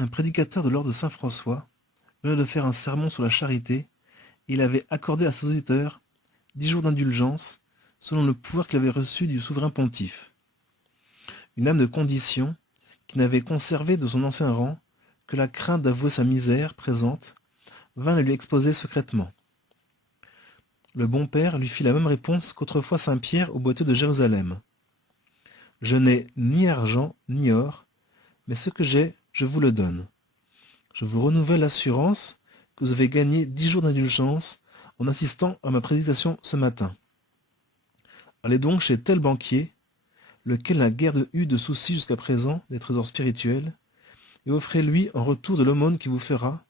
Un prédicateur de l'ordre de Saint-François venait de faire un sermon sur la charité, et il avait accordé à ses auditeurs 10 jours d'indulgence, selon le pouvoir qu'il avait reçu du souverain pontife. Une âme de condition, qui n'avait conservé de son ancien rang que la crainte d'avouer sa misère présente, vint la lui exposer secrètement. Le bon père lui fit la même réponse qu'autrefois saint Pierre au boiteux de Jérusalem. « Je n'ai ni argent ni or, mais ce que j'ai, je vous le donne. Je vous renouvelle l'assurance que vous avez gagné 10 jours d'indulgence en assistant à ma prédication ce matin. Allez donc chez tel banquier, lequel n'a guère eu de souci jusqu'à présent des trésors spirituels, et offrez-lui en retour de l'aumône qu'il vous fera,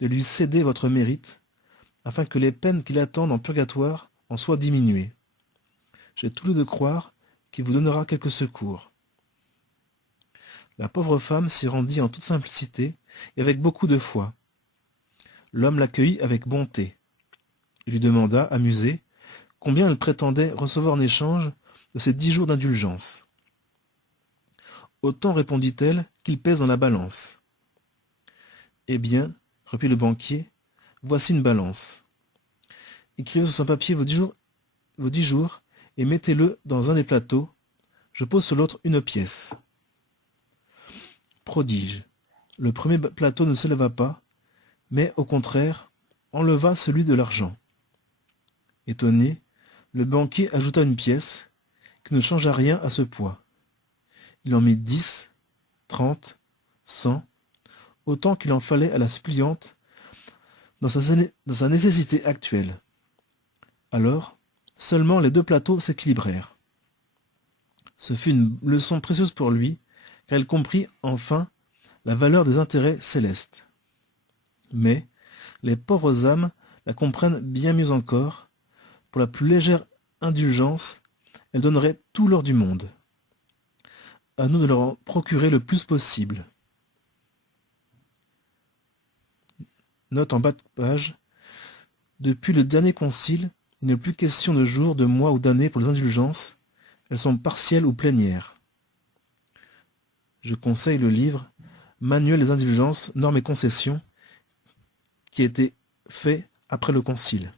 de lui céder votre mérite, afin que les peines qui l'attendent en purgatoire en soient diminuées. J'ai tout lieu de croire qu'il vous donnera quelque secours. » La pauvre femme s'y rendit en toute simplicité et avec beaucoup de foi. L'homme l'accueillit avec bonté. Il lui demanda, amusé, combien elle prétendait recevoir en échange de ces 10 jours d'indulgence. « Autant, répondit-elle, qu'il pèse dans la balance. » « Eh bien, reprit le banquier, voici une balance. Écrivez sur un papier vos 10 jours et mettez-le dans un des plateaux. Je pose sur l'autre une pièce. » Prodige. Le premier plateau ne s'éleva pas, mais, au contraire, enleva celui de l'argent. Étonné, le banquier ajouta une pièce, qui ne changea rien à ce poids. Il en mit 10, 30, 100, autant qu'il en fallait à la suppliante dans sa nécessité actuelle. Alors, seulement les 2 plateaux s'équilibrèrent. Ce fut une leçon précieuse pour lui, car il comprit enfin la valeur des intérêts célestes. Mais les pauvres âmes la comprennent bien mieux encore. Pour la plus légère indulgence, elles donneraient tout l'or du monde. À nous de leur en procurer le plus possible. Note en bas de page. Depuis le dernier concile, il n'est plus question de jours, de mois ou d'années pour les indulgences. Elles sont partielles ou plénières. Je conseille le livre Manuel des indulgences, normes et concessions, qui a été fait après le concile.